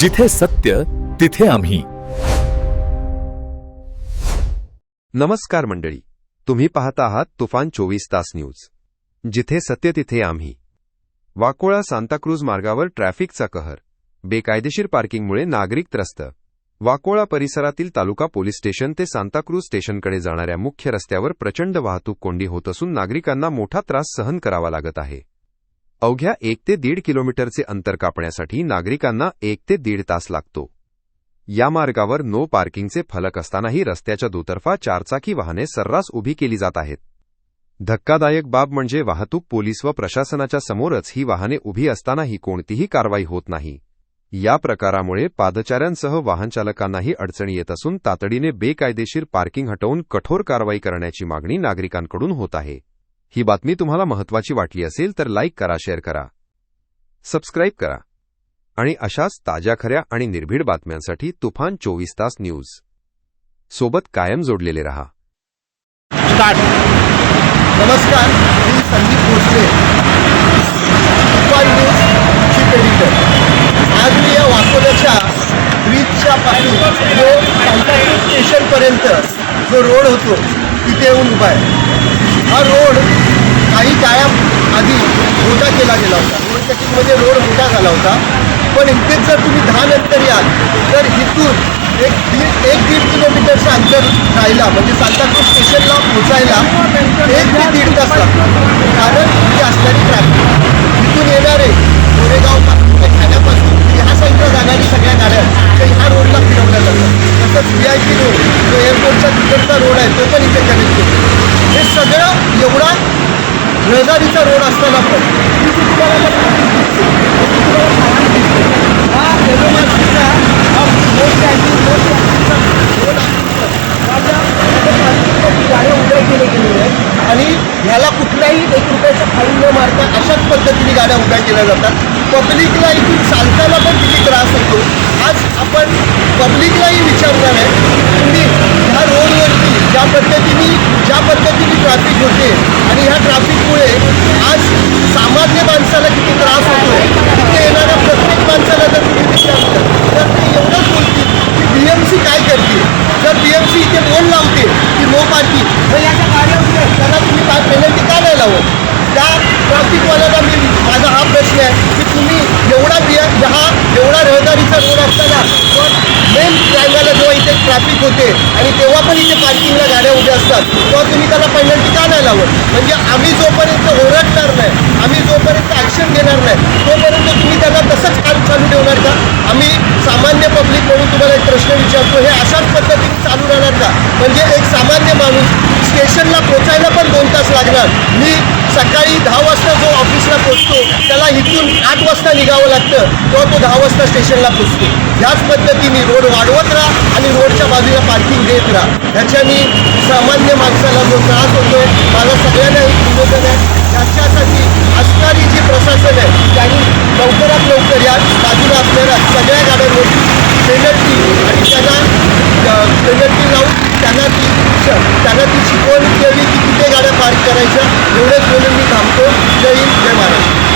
जिथे सत्य तिथे आम्ही. नमस्कार मंडळी, तुम्ही पाहता आहात तुफान 24 तास न्यूज. जिथे सत्य तिथे आम्ही. वाकोळा सांताक्रूज मार्गावर ट्रॅफिकचा कहर. बेकायदेशीर पार्किंगमुळे नागरिक त्रस्त. वाकोळा परिसरातील तालुका पोलीस स्टेशन ते सांताक्रूज स्टेशनकडे जाणाऱ्या मुख्य रस्त्यावर प्रचंड वाहतूक कोंडी होत असून नागरिकांना मोठा त्रास सहन करावा लागत आहे. अवघ्या 1 ते 1.5 किलोमीटरचे अंतर कापण्यासाठी नागरिकांना 1 ते 1.5 तास लागतो. या मार्गावर नो पार्किंगचे फलक असतानाही रस्त्याच्या दुतर्फा चारचाकी वाहने सर्रास उभी केली जात आहेत. धक्कादायक बाब म्हणजे वाहतूक पोलीस व प्रशासनाच्या समोरच ही वाहने उभी असतानाही कोणतीही कारवाई होत नाही. या प्रकारामुळे पादचाऱ्यांसह वाहनचालकांनाही अडचणी येत असून तातडीने बेकायदेशीर पार्किंग हटवून कठोर कारवाई करण्याची मागणी नागरिकांकडून होत आहे. ही बातमी तुम्हाला महत्त्वाची वाटली असेल तर लाईक करा, शेअर करा, सबस्क्राईब करा आणि अशाच ताज्या खऱ्या आणि निर्भीड बातम्यांसाठी तुफान 24 तास न्यूज सोबत कायम जोडलेले रहा. नमस्कार, मी संदीप भोसले, तुफान न्यूज चीफ एडिटर. आज मी या वाकोल्याच्या ब्रिजच्या पासून जो सांताक्रूज स्टेशनपर्यंत जो रोड होतो तिथे येऊन उभा आहे. हा रोड काही काळाआधी मोठा केला गेला होता. रोड कटिंगमध्ये रोड मोठा झाला होता, पण इथेच जर तुम्ही 10 नंतर याल तर इथून एक दीड किलोमीटरचं अंतर राहिला म्हणजे सांताक्रूज स्टेशनला पोहोचायला 1 ते 1.5 तास लागतो. कारण ही असणारी ट्रॅफिक. इथून येणारे गोरेगाव ठाण्यापासून ह्या साईडला जाणारी सगळ्या गाड्या त्या ह्या रोडला फिरवल्या जातात. तसंच VIP रोड जो एअरपोर्टचा तिकडचा रोड आहे तो पण इथे कनेक्ट होतो. हे सगळं एवढा रहदारीचा रोड असताना पण गाड्या उभ्या केल्या गेलेल्या आहेत आणि ह्याला कुठलाही 1 रुपयाचा फाईन न मारता अशाच पद्धतीने गाड्या उभ्या केल्या जातात. पब्लिकला इथून चालताना पण किती त्रास होतो. आज आपण पब्लिकलाही विचारणार आहे, तुम्ही ह्या रोडवरती ज्या पद्धतीने ट्रॅफिक होते आणि ह्या ट्रॅफिकमुळे आज सामान्य माणसाला किती त्रास होतो. इथे येणाऱ्या प्रत्येक माणसाला जर तुम्ही विचारलं तर ते एवढंच बोलतील की BMC काय करते. जर BMC इथे बोर्ड लावते की नो पार्किंग, तर याच्या गाड्या होत्या त्यांना तुम्ही काय पेनल्टी का नाही लावत. त्या ट्रॅफिकवाल्याला माझा हा प्रश्न आहे की तुम्ही एवढा रहदारीचा रोड असताना मेन टायमाला जेव्हा इथे ट्रॅफिक होते आणि तेव्हा पण इथे पार्किंगला गाड्या उभ्या असतात तेव्हा तुम्ही त्याला पेनल्टी का नाही लावत. म्हणजे आम्ही जोपर्यंत ओरडणार नाही, आम्ही जोपर्यंत ॲक्शन घेणार नाही तोपर्यंत तुम्ही त्याला तसंच काम चालू ठेवणार का. आम्ही सामान्य पब्लिक म्हणून तुम्हाला एक प्रश्न विचारतो, हे अशाच पद्धतीने चालू राहणार का. म्हणजे एक सामान्य माणूस स्टेशनला पोचायला पण 2 तास लागणार. मी सकाळी 10 वाजता जो ऑफिसला पोचतो त्याला इथून 8 वाजता निघावं लागतं, तेव्हा तो 10 वाजता स्टेशनला पोचतो. ह्याच पद्धतीने रोड वाढवत राहा आणि रोडच्या बाजूला पार्किंग देत राहा. ह्याच्याने सामान्य माणसाला जो त्रास होतोय, मला सगळ्यांना एक निवेदन आहे, त्याच्यासाठी असणारी जी प्रशासन आहे त्यांनी लवकरात लवकर या बाजूला असणाऱ्या सगळ्या गाड्यांवरती पेनल्टी आणि त्यांना पेनल्टी लावून त्यांना ती शिकवण द्यावी की कुठे गाड्या पार्क करायच्या. एवढंच बोलून मी थांबतो. जय हिंद, जय महाराष्ट्र.